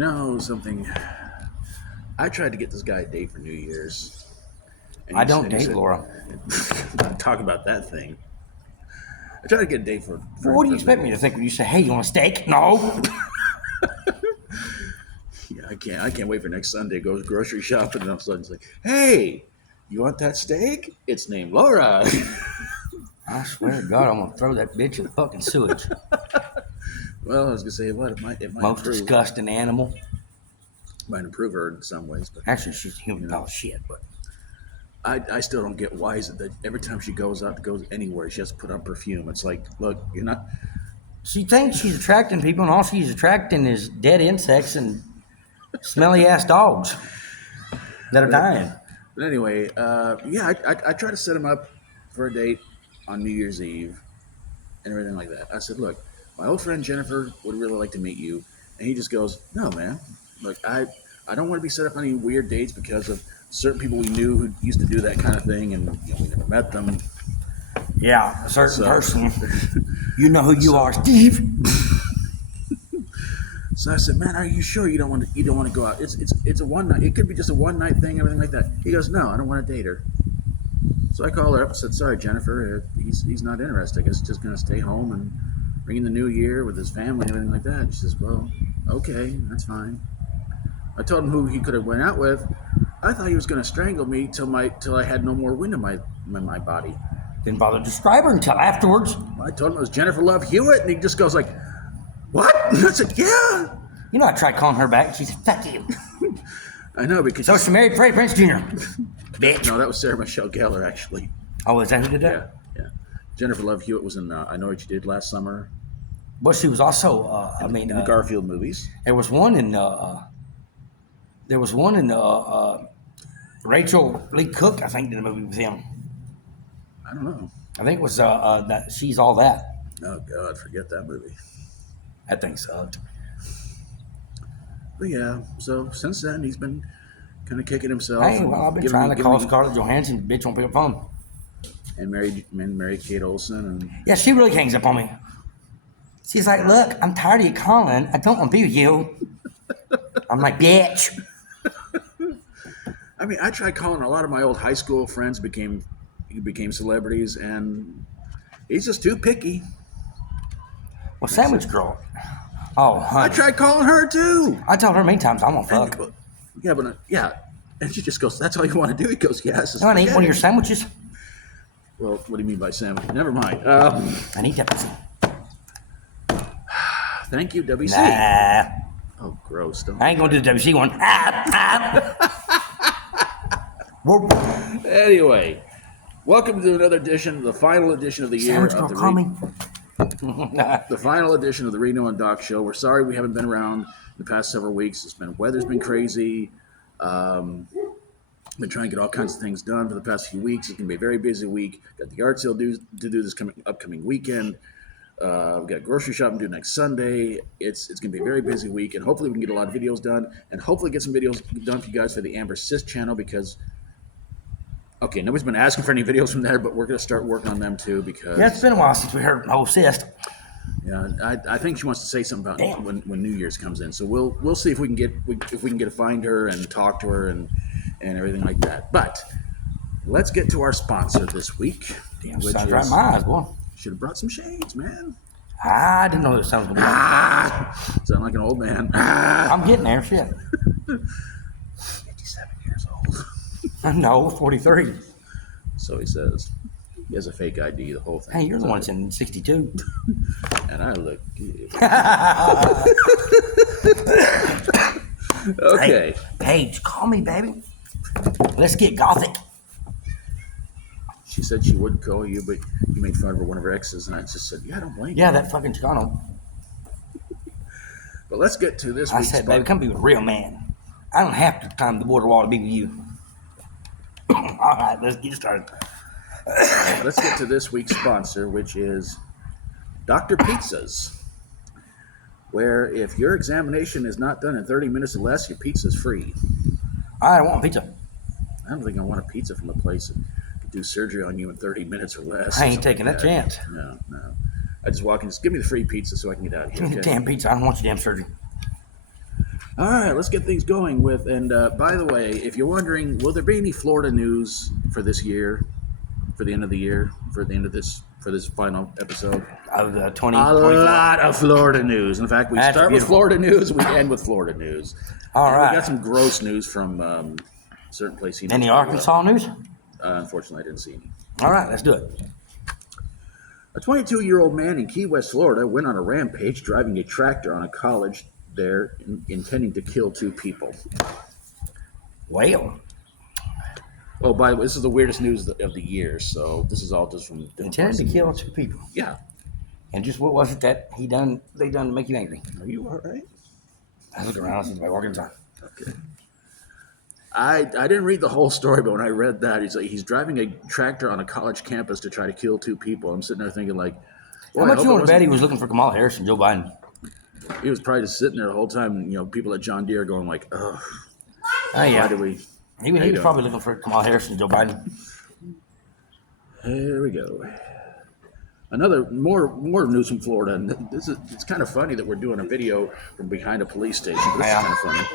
You know something? I tried to get this guy a date for New Year's. And I don't date Laura. Talk about that thing. I tried to get a date for. Well, what do you expect me to think when you say, "Hey, you want a steak"? No. Yeah, I can't wait for next Sunday. Go grocery shopping, and all of a sudden it's like, "Hey, you want that steak? It's named Laura." I swear to God, I'm gonna throw that bitch in the fucking sewage. Well, I was gonna say what it might Most improve. disgusting animal. Might improve her in some ways, but Actually, she's a human pile of shit. But I still don't get why is it that every time she goes anywhere, she has to put on perfume. It's like, look, you're not. she thinks she's attracting people, and all she's attracting is dead insects and smelly ass dogs that are dying. But anyway, yeah, I try to set him up for a date on New Year's Eve and everything like that. I said, look, my old friend Jennifer would really like to meet you, and he just goes, no, man, look, I don't want to be set up on any weird dates because of certain people we knew who used to do that kind of thing, and we never met them. Yeah, a certain person. You know who you are, Steve. So I said, man, are you sure you don't want to go out? It's a one night. It could be just a one night thing, everything like that. He goes, no, I don't want to date her. So I called her up and said, sorry, Jennifer, he's not interested. I guess he's just gonna stay home and bring in the new year with his family and everything like that. And she says, well, okay, that's fine. I told him who he could have went out with. I thought he was gonna strangle me till I had no more wind in my body. Didn't bother to describe her until afterwards. I told him it was Jennifer Love Hewitt, and he just goes like, what? I said, yeah. You know, I tried calling her back, and she said, fuck you. I know, because... So she married Freddie Prinze Jr. Bitch. No, that was Sarah Michelle Gellar, actually. Oh, is that who did that? Yeah. Jennifer Love Hewitt was in I Know What You Did last summer. Well, she was also, in the Garfield movies. There was one in, Rachel Lee Cook, I think, did a movie with him. I don't know. I think it was that She's All That. Oh, God, forget that movie. That thing sucked. But yeah, so since then, he's been kind of kicking himself. Hey, well, I've been trying to call Scarlett Johansson. Bitch won't pick up the phone. And married Kate Olsen. And yeah, she really hangs up on me. She's like, look, I'm tired of you calling. I don't want to be with you. I'm like, bitch. I mean, I tried calling a lot of my old high school friends became celebrities, and he's just too picky. Well, Sandwich Girl. Oh, honey. I tried calling her too. I told her many times I want to fuck. Yeah, but and she just goes, "That's all you want to do?" He goes, "Yes." You want to eat one of your sandwiches? Well, what do you mean by sandwich? Never mind. I need that pussy. Thank you, WC. Nah. Oh, gross! I ain't gonna do the WC one. Anyway, welcome to another edition, the final edition of the year Sandwich of Girl, call me. the final edition of the Reno and Doc Show. We're sorry we haven't been around the past several weeks. Weather's been crazy. Been trying to get all kinds of things done for the past few weeks. It's gonna be a very busy week. Got the art sale to do this upcoming weekend. We've got grocery shopping due next Sunday. It's gonna be a very busy week, and hopefully we can get a lot of videos done, and hopefully get some videos done for you guys for the Amber Sis channel, because nobody's been asking for any videos from there, but we're gonna start working on them too, because it's been a while since we heard an old sis. Yeah, I think she wants to say something about when New Year's comes in. So we'll see if we can get to find her and talk to her and everything like that. But let's get to our sponsor this week. Damn, sounds right in my eyes, boy. Should have brought some shades, man. I didn't know that sounds good. Sound like an old man. I'm getting there, shit. 57 years old. No, 43. So he says. He has a fake ID, the whole thing. Hey, you're the one that's in 62. And I look good. Okay. Hey, Paige, call me, baby. Let's get gothic. She said she would call you, but you made fun of one of her exes, and I just said, yeah, I don't blame you. Yeah, that fucking Chicano. But let's get to this week's I said, baby, come be with a real man. I don't have to climb the border wall to be with you. All right, let's get started. Let's get to this week's sponsor, which is Dr. Pizzas, where if your examination is not done in 30 minutes or less, your pizza's free. I want pizza. I don't think I want a pizza from a place that could do surgery on you in 30 minutes or less. I ain't taking that chance. No. I just walk in, just give me the free pizza so I can get out of here. Give me the damn pizza. I don't want your damn surgery. All right, let's get things going with. And by the way, if you're wondering, will there be any Florida news for this year, for the end of the year, for the end of this, for this final episode? Of the A 2024. lot of Florida news. In fact, we That's start with beautiful. Florida news, we end with Florida news. All And right. We got some gross news from certain place. He knows Any very well. Arkansas news? Unfortunately, I didn't see any. All right, let's do it. A 22-year-old man in Key West, Florida, went on a rampage driving a tractor on a college there, intending to kill 2 people. Well, Oh, by the way, this is the weirdest news of the year, so this is all just from different intended to places. kill 2 people. Yeah. And just what was it that they done to make you angry? Are you all right? I look around, see somebody walking inside. Okay. I didn't read the whole story, but when I read that, he's driving a tractor on a college campus to try to kill 2 people. I'm sitting there thinking, like, boy, How I much hope you it want to bet wasn't- he was looking for Kamala Harris and Joe Biden? He was probably just sitting there the whole time, people at John Deere going like, ugh, Oh, yeah. why do we... He was probably looking for Kamala Harris and Joe Biden. Here we go. Another more news from Florida, and it's kind of funny that we're doing a video from behind a police station. But this is Yeah. kind of funny.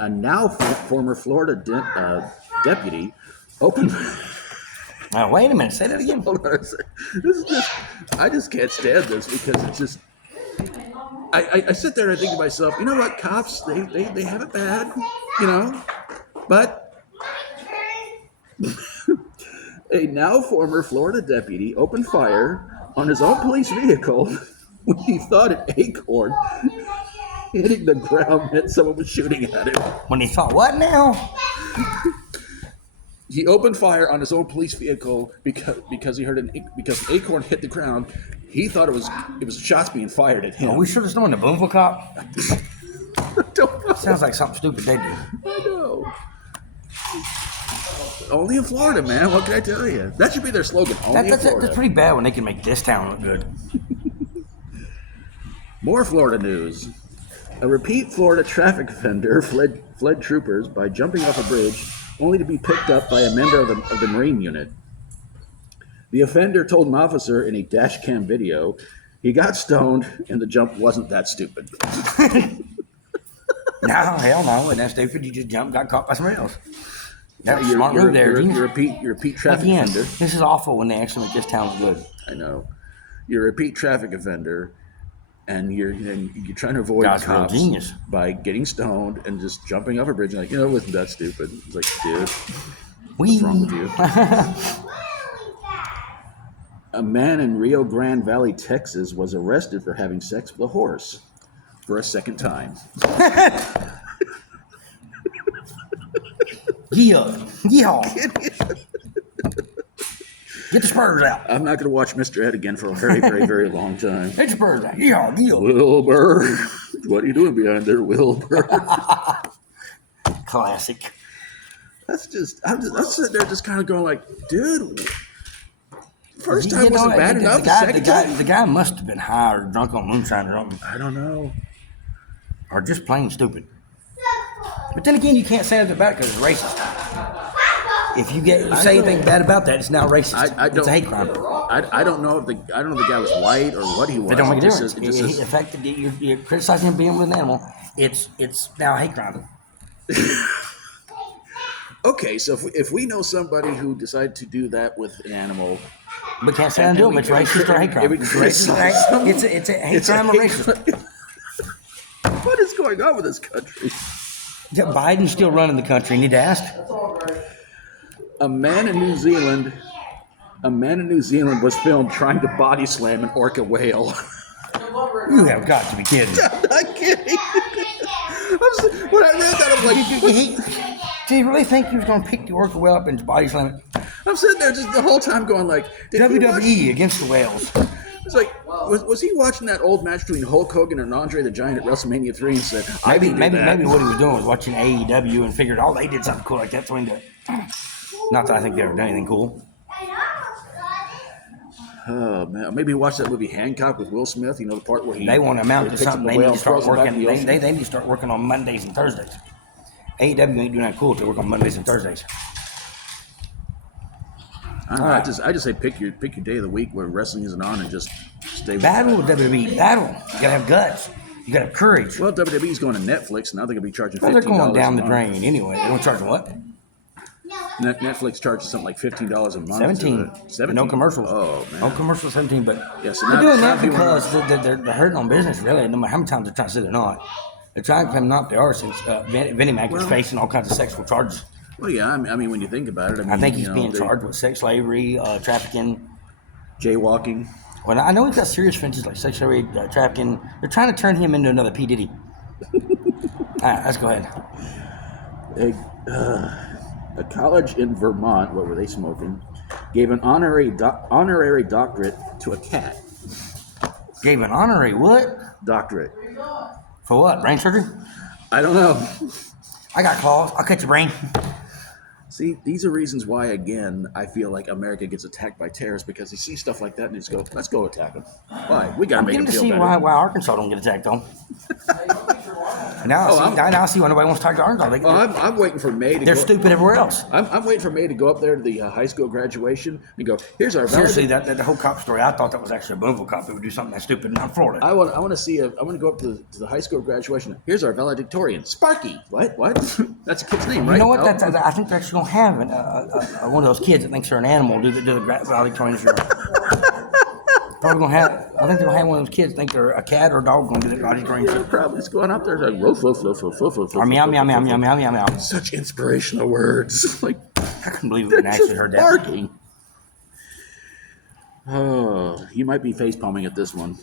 A now former Florida deputy opened. Now, wait a minute. Say that again. Hold on a second. This is just, I just can't stand this because it's just. I sit there and I think to myself, you know what, cops, they have it bad, but a now former Florida deputy opened fire on his own police vehicle when he thought an acorn hitting the ground meant someone was shooting at him. When he thought, what now? He opened fire on his own police vehicle because he heard because an acorn hit the ground. He thought it was shots being fired at him. Are we sure there's no one in the Boonville cop? I don't know. Sounds like something stupid they do. I know. Only in Florida, man. What can I tell you? That should be their slogan. Only in That's Florida. pretty bad when they can make this town look good. More Florida news. A repeat Florida traffic offender fled troopers by jumping off a bridge, only to be picked up by a member of the Marine unit. The offender told an officer in a dash cam video he got stoned and the jump wasn't that stupid. No, hell no. Wasn't that stupid? You just jumped, got caught by somebody else. That was a You're- smart you're- move there. You're, Genius. you're a repeat traffic Again, offender. this is awful when they actually make this town look good. I know. You're a repeat traffic offender, and you're trying to avoid God's real cops genius. by getting stoned and just jumping off a bridge. Like, it wasn't that stupid. It's like, dude, what's wrong with you? A man in Rio Grande Valley, Texas, was arrested for having sex with a horse for a second time. Yeehaw. Get the spurs out. I'm not going to watch Mr. Ed again for a very, very, very long time. Get the spurs out. Yeehaw. Wilbur, what are you doing behind there, Wilbur? Classic. I'm sitting there just kind of going like, dude, first time wasn't bad enough. The second time, The guy must have been high or drunk on moonshine or something. I don't know. Or just plain stupid. But then again, you can't say anything about it because it's racist. If you say anything bad about that, it's now racist. I It's don't. a hate crime. I don't know if the guy was white or what he was. It don't make a It just difference. says- it just The says- fact that you're criticizing him being with an animal, it's now a hate crime. okay, so if we know somebody who decided to do that with an animal, We can't say undo it, but it's racist or hate crime. we It's racist. criticize It's a hate it's a crime or hate racist. crime. What is going on with this country? Yeah, Biden's still running the country. Need to ask. A man in New Zealand was filmed trying to body slam an orca whale. You have got to be kidding. I'm not kidding. When I read that, I'm like, Do you really think he was going to pick the orca whale up and body slam it? I'm sitting there just the whole time going like, did he watch- WWE against the whales. It's like, was he watching that old match between Hulk Hogan and Andre the Giant at WrestleMania 3 and said, I can do that. Maybe what he was doing was watching AEW and figured, oh, they did something cool like that, so he did. Not that I think they ever done anything cool. Oh, man. Maybe he watched that movie Hancock with Will Smith, the part where They want to amount to picks up something. the They whale need to and start throws him back in working. the ocean. They need to start working on Mondays and Thursdays. AEW ain't doing that cool to work on Mondays and Thursdays. I just say pick your day of the week where wrestling isn't on and just stay with Battle that. with WWE. Battle. You gotta have guts. You got to have courage. Well, WWE's going to Netflix. Now they're going to be charging $15 Well, they're going down the a month. drain anyway. They're going to charge what? Netflix charges something like $15 a month. 17. 17. No commercials. Oh, man. No commercials, 17. But Yeah, so they're now- doing now that people are- because they're hurting on business, really. No matter how many times they're trying to say they're not. They're trying to claim not they are since Vinnie Mac is facing all kinds of sexual charges. Well, yeah, I mean, when you think about it, I think he's you know, being charged with sex slavery, trafficking. jaywalking. Well, I know he's got serious offenses like sex slavery, trafficking. They're trying to turn him into another P. Diddy. All right, let's go ahead. A college in Vermont, what were they smoking, gave an honorary doctorate to a cat. Gave an honorary what? Doctorate. For what? Brain surgery? I don't know. I got claws. I'll cut your brain. See, these are reasons why, again, I feel like America gets attacked by terrorists because they see stuff like that and they just go, let's go attack them. Why? We got to I'm make getting them to feel see better. why Arkansas don't get attacked, though. Now I see why nobody wants to talk to Arkansas. Well, I'm waiting for May to They're go. stupid everywhere else. I'm waiting for May to go up there to the high school graduation and go, here's our Seriously, that the whole cop story, I thought that was actually a Boonville cop who would do something that stupid in Florida. I want to go up to the high school graduation. Here's our valedictorian, Sparky. What? That's a kid's name, right? You know what? Oh. I think they're actually going to have one of those kids that thinks they're an animal do the valedictorian show. Probably going to have. I think they're going to have one of those kids think they're a cat or a dog going to do the valedictorian Yeah, show. probably it's going up there like woof woof woof woof woof woof. Or meow meow meow meow meow meow meow. Such inspirational words. Like I couldn't believe we they're actually just heard that. barking. Oh, you might be facepalming at this one.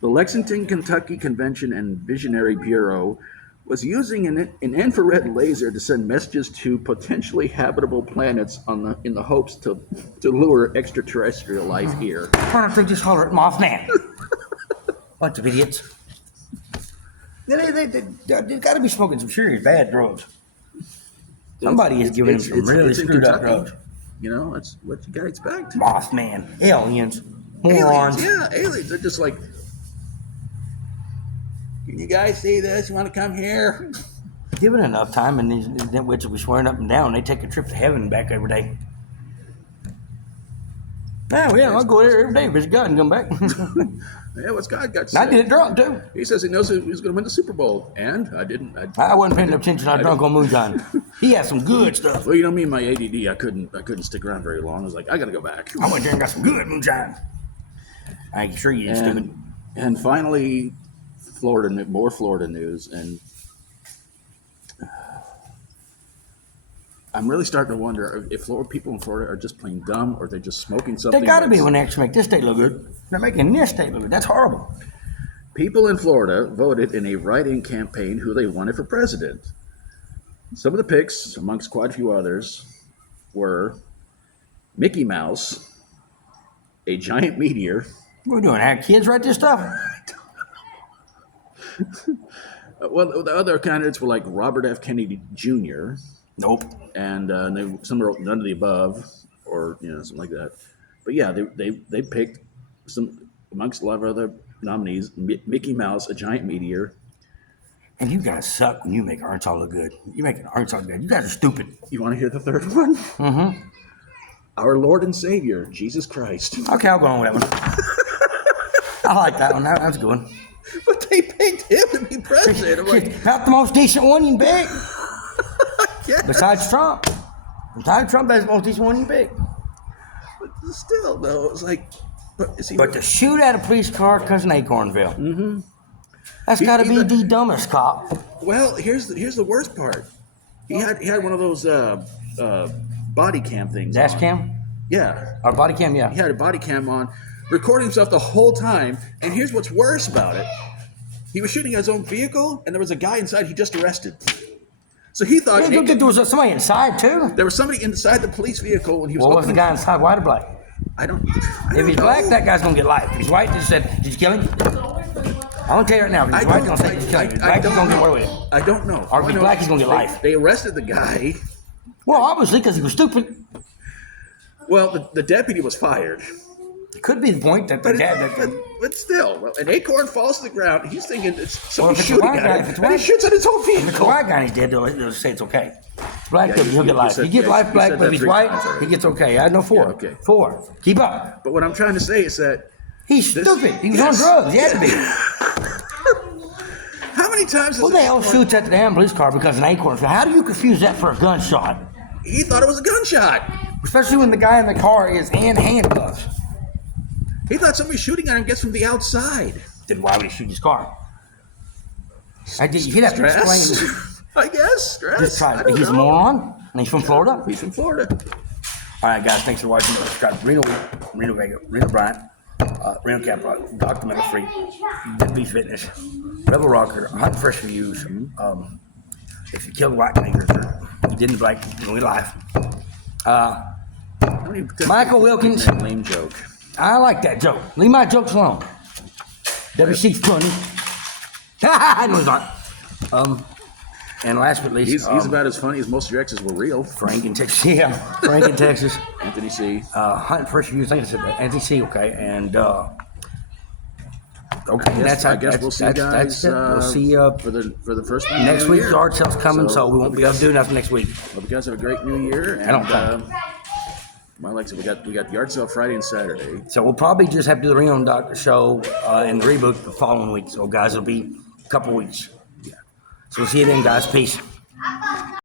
The Lexington, Kentucky Convention and Visionary Bureau was using an infrared laser to send messages to potentially habitable planets in the hopes to lure extraterrestrial life here. Why don't they just holler at Mothman? Bunch of idiots. They've got to be smoking some serious bad drugs. Somebody is giving them some really it's in screwed up Kentucky. drugs. You know, that's what you gotta expect. Mothman, aliens, Aliens, morons. yeah, aliens. They're just like, can you guys see this? You want to come here? Give it enough time, and these nitwits will be swearing up and down. They take a trip to heaven and back every day. Oh, yeah, I'll go there every day, visit God and come back. Yeah, what's God got to And I say? did it drunk, too. He says he knows he was going to win the Super Bowl, and I didn't. I wasn't paying attention. I was drunk on moonshine. He had some good stuff. Well, you know me and my ADD. I couldn't stick around very long. I was like, I got to go back. I went there and got some good moonshine. I can assure you, it's stupid. And finally, more Florida news, and I'm really starting to wonder if people in Florida are just plain dumb or they're just smoking something. They got to be that's- when they actually make this state look good. They're making this state look good. That's horrible. People in Florida voted in a write-in campaign who they wanted for president. Some of the picks, amongst quite a few others, were Mickey Mouse, a giant meteor. What are we doing? Have kids write this stuff? Well, the other candidates were like Robert F. Kennedy Jr. Nope. and some wrote none of the above, or something like that. But yeah, they picked some amongst a lot of other nominees: Mickey Mouse, a giant meteor. And you guys suck when you make Arkansas look good. You make Arkansas look good. You guys are stupid. You want to hear the third one? Mm-hmm. Our Lord and Savior, Jesus Christ. Okay, I'll go on with that one. I like that one. That's a good one. But they picked him to be president. I'm like, Not the most decent one you can pick. yeah. Besides Trump. Besides Trump, that's the most decent one you can pick. But still, though, it's like, but is he? But to shoot at a police car because of Acornville. Mm-hmm. That's got to be the dumbest cop. Well, here's the worst part. He had one of those body cam things. Dash on. cam? Yeah. Or body cam, yeah. He had a body cam on, recording himself the whole time. And here's what's worse about it. He was shooting his own vehicle, and there was a guy inside he just arrested. So he thought There was somebody inside, too. there was somebody inside the police vehicle when he was What was the opening- guy inside, white or black? I don't If he's know. black, that guy's going to get life. If he's white, they said, did you kill him? I'm going to tell you right now. If he's white, they're going to say, did you kill him? If he's black, he's going to get away with it. I don't know. Or if I he's know black, he's gonna get life. They arrested the guy. Well, obviously, because he was stupid. Well, the deputy was fired. It could be the point that the But, dad... but still, well, an acorn falls to the ground. He's thinking it's someone if it's a shooting white at guy, him, if it's and he white- shoots at his own If it's a vehicle. white guy and he's dead, they'll say it's okay. Black, Yeah, he'll you get life. said- He gets yeah, life you black, said but that if he's 3 white, times already. he gets okay. I know 4. Yeah, okay. 4. Keep up. But what I'm trying to say is that He's stupid. He was on drugs. He had to be. many times? Well, they all shoots at the damn police car because an acorn. So how do you confuse that for a gunshot? He thought it was a gunshot. Especially when the guy in the car is in handcuffs. He thought somebody shooting at him gets from the outside. Then why would he shoot his car? He'd have to Stress? explain. I guess. Stress. Just try. I don't He's a know. moron, and he's from Florida. He's from Florida. All right, guys, thanks for watching. Subscribe to Reno Vega, Reno Bryant, Reno Capra, Dr. Metal Freak, Dead Beast Fitness, Rebel Rocker, Hot and Fresh Reviews. If you killed a white nigger, you didn't like, we laugh. Michael Wilkins. Lame joke. I like that joke. Leave my jokes alone. WC's funny. No, he's not. And last but least, He's about as funny as most of your exes were real. Frank in Texas. Yeah, Frank in Texas. Anthony C. Hot and Fresh Reviews. I think I said that. Anthony C. Okay, and okay, I guess we'll see you guys. That's it. We'll see you for the first one. next week's yard sale's coming, so we won't be able to do nothing next week. Hope you guys have a great New Year. And, I don't think. well, like I said, we got the yard sale Friday and Saturday. So we'll probably just have to do the Reno Doctor show and the reboot the following week. So guys, it'll be a couple weeks. Yeah. So we'll see you then, guys. Peace.